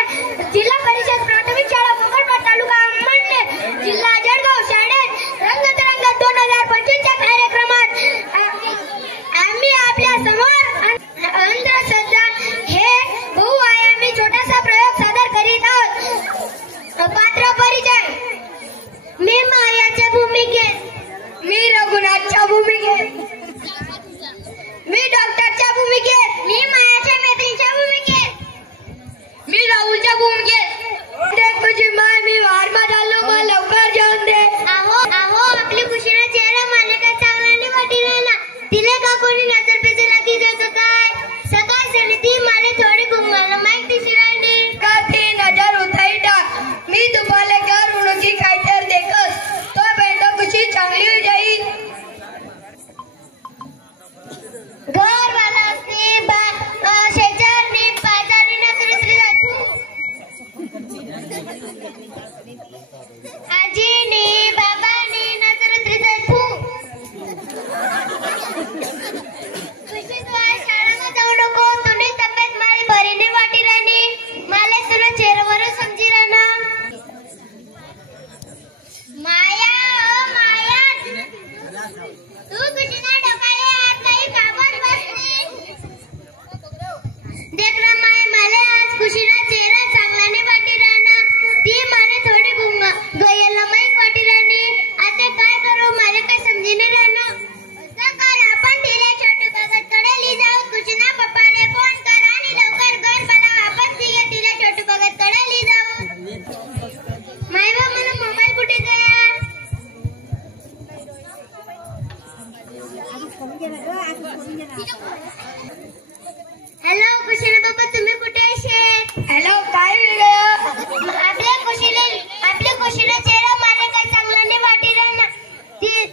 अंगणवाडी जिल्हा परिषद प्राथमिक शाळा मंगळवार तालुका अंमळनेर जिल्हा जळगाव शाळेत रंगतरंग 2025 च्या कार्यक्रमात आम्ही आपल्या समोर अंधश्रद्धा हे बहुआयामी छोटासा प्रयोग सादर करीत आहोत। पात्र परिचय, मी मायाच्या भूमिकेत, मी रघुनाथच्या भूमिकेत, मी डॉक्टरच्या भूमिकेत, मी मायाच्या मैत्रिणीच्या भूमिकेत, मी राहुलच्या भूमिकेत। तुझी माय मी वारमा झालो, मला लवकर जाऊन दे। आहो आपली खुशीला चेहरा मला काय चांगला नाही वाटला ना, तिला का कोणी नजर पेचे लागी जायचं काय? सकाळ झाली ती मला थोडी घुमायला माहिती दिसली राहिली का ती नजर उताई टाक। मी तुम्हाला घर म्हणून की काय तर देखस तो बेटा खुशी चांगली हो जाई। घर वाला असते शेजारनी पाजारी नजरेतली जातो, आजीनी बाबानी नजरेतली जातो। खुशी तू आज शाळेमध्ये जाऊ नको, तुझी तब्येत मला बरी नाही वाटी राहिली, मला तुला चेहऱ्यावर समजी राहणं। माया ओ माया, तू खुशीना डोकाले हात काही कामात बसली। देख ना माय, मला आज खुशीना चेहरा चांगला नाही वाटी राहणं, ती मला थोडी गयला माहीत वाटी राहणी। आता काय करू मला काही समजी नाही राहणं। असं कर, आपण तिला छोटू भगतकडे ली जाऊ, खुशीना पप्पाने फोन कर आणि लवकर घर मला वापस दिले, तिला छोटू भगतकडे ली जाऊ। माय बा, मला मोबाईल कुठे गया? हॅलो खुशीना बाबा, तुम्ही कुठे आहे? हॅलो, काय वेगळं? आपल्या खुशीला चेहरा मला काही चांगला नाही वाटी राहणार,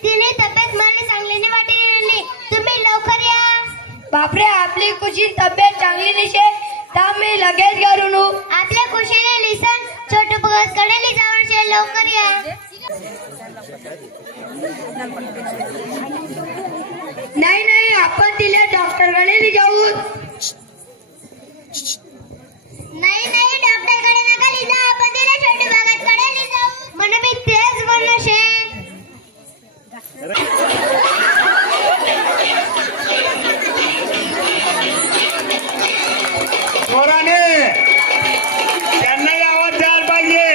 तिने तब्येत मला चांगली नाही वाटी राहिली, तुम्ही लवकर या। बापरे, आपली खुशी तब्येत चांगली नसे तर मी लगेच घरून आपल्या खुशीला लिसन छोटू भगतकडे ली जाऊ, लवकर या। नाही, आपण तिला डॉक्टरकडे ली जाऊ। नाही, डॉक्टरकडे नका ली जाऊ, आपण तिला छोटू भगतकडे ली जाऊ। મને બી તેજ બોલનો છે। पोराने त्यांना आवाज द्यायला पाहिजे।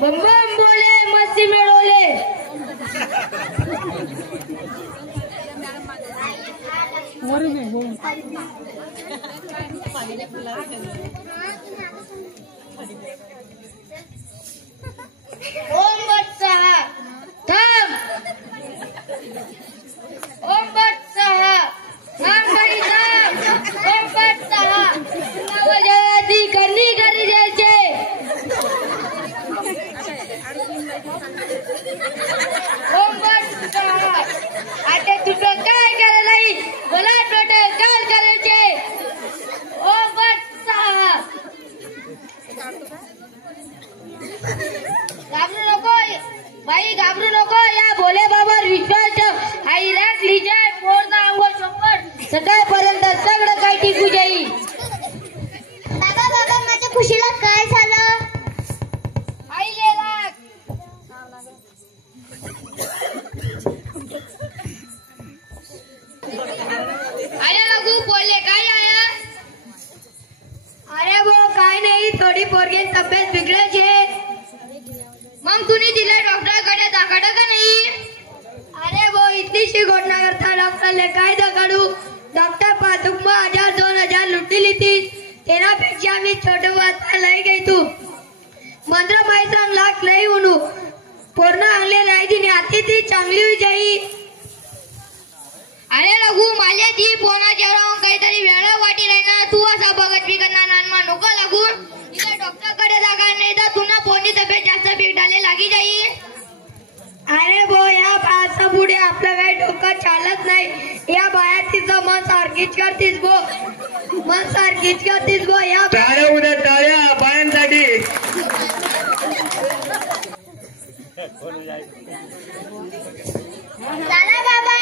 बम बोले मस्ती मिळवले। ओम वत्सः थांब, ओम वत्सः थांब बाई थांब, ओम वत्सः नवजाती करणी करी जायचे। ओम वत्सः, आता तुझं काय केलं नाही मला टोटल काल करायचे। ओम वत्सः, घाबरू नको बाई, घाबरू नको, या भोले बाबावर विश्वास ठेव। आई राख लिजाय पोरना अंगो शंभर सकाळपर्यंत सगळं काय टिकू जाईल। बाबा माझ्या खुशीला काय झालं? आईले राख। आया रघु बोले काय आया? अरे वो काय नाही, थोडी पोरगी तब्येत बिघडे छे। मग तुम्ही तिला डॉक्टरकडे दाखवलं का नाही? अरे वो इतनीशी घटना करता डॉक्टरले काय दाखवू? डॉक्टर 5,000 2,000 लुटी ली थी, तेनापेक्षा मी छोटं वाचा लई गई तू। मंत्र माहिती लाख नाही उनू पूर्ण आणले रायदीने आती ती चांगली विजयी. अरे रघु माले ती फोनाच्या राहून काहीतरी वेळा वाटी राहिना तू असा बघत बिघडणार नानमा नको लागू. इथे डॉक्टर कडे जागा नाही तर तुला फोनची तब्येत जास्त बिघडाले लागी जाई. अरे बो या बाळाचा पुढे आपलं काही डोकं चालत नाही. या बाया तिचं मन सारखीच करतीस बो मन सारखीच करतीस बो. या टाळ्या उद्या टाळ्या बायांसाठी. चला बाबा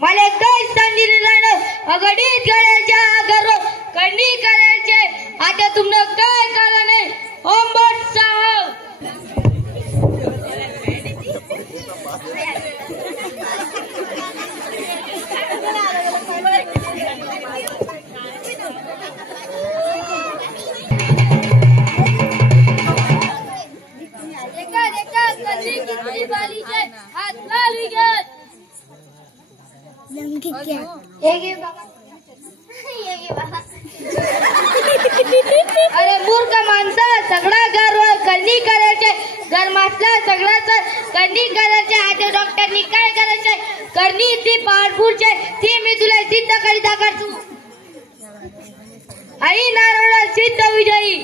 मला काही सांगितलं राहिलं अगडीत गळ्याच्या आगारो कंडी करायचे आता तुम्हाला काय करा नाही ओंबट साहब. देखा देखा कली कितनी बाली है हाथ लाल विकेट. अरे मूर्ख माणसा सगळा घरवर कंडी करायचे घर मासला सगळ्याच कंडी करायचे. आता डॉक्टरनी काय करायचे करणी ती पॉवरफुलचे ती मी तुला सिद्ध करीत करतो. आई नारोळा सिद्ध विजयी.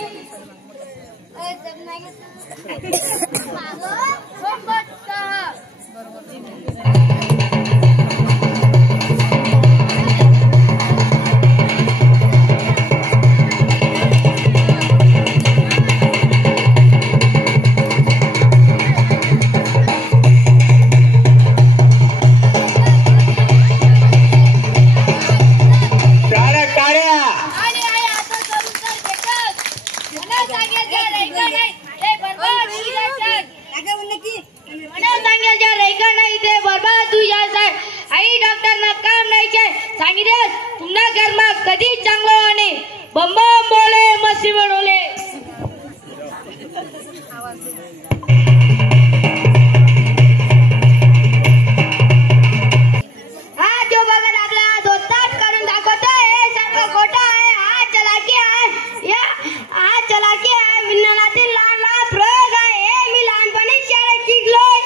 आई डॉक्टर काम नाही सांगितले तुमना घरमा कधी चांगलं आणि बम बम बोले मस्ती बनवले. हा जो बघत आपला दोस्ताच करून दाखवतो हे सगळं खोटं आहे. हा चलाकी आहे या हा चलाकी आहे विज्ञानातील लहान लहान प्रयोग आहे. हे मी लहानपणी शाळेत शिकलोय.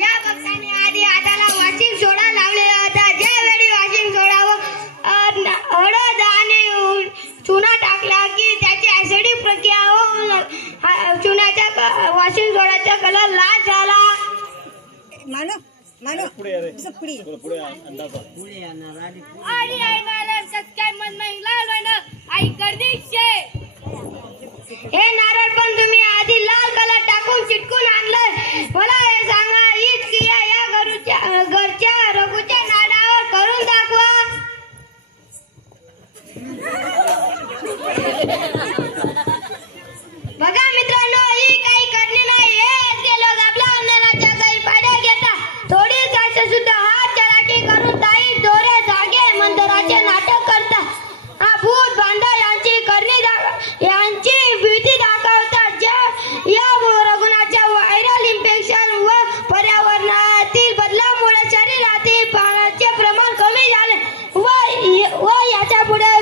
या पक्षाने आधी हाताला वॉशिंग सोडा लावलेला होता. ज्यावेळी वॉशिंग सोडावर हळद आणि चुना टाकला की त्याची ऍसिडिक प्रक्रिया होऊन चुन्याच्या वॉशिंग सोडाचा कलर लाल झाला. आणि आई मला काय मन नाही लाल आई गर्दीचे हे नारळ पण तुम्ही आधी लाल कलर टाकून चिटकून आणलं. मला हे सांगा हीच क्रिया या घरच्या रघुच्या नाडावर करून दाखवा. बघा मित्रांनो ही काही करणे नाही. हे असे लोक आपल्या अन्नाच्या गैरफायदा घेतात. थोडी जास्त सुद्धा हात चलाकी करून ताई दोरे धागे मंदिराचे नाटक करतात. हा भूत बांधा यांची करणी यांची भीती दाखवतात. ज्या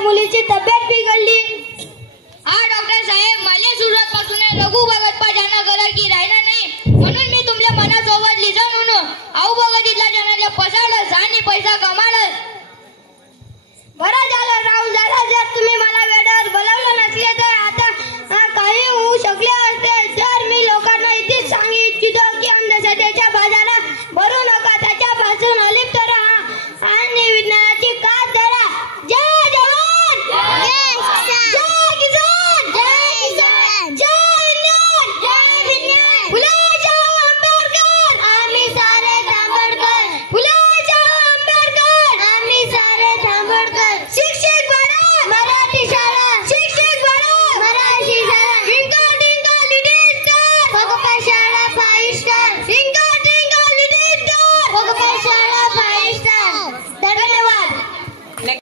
मुलीची तब्येत बिघडली. हा डॉक्टर साहेब, मला सुरुवातपासून लघु बघत पाजाना गरज की राहिना नाही, म्हणून मी तुमच्या मनासोबत लिहिलं म्हणून आऊ बघत इथला जणांना पसाडस आणि पैसा कमाडस.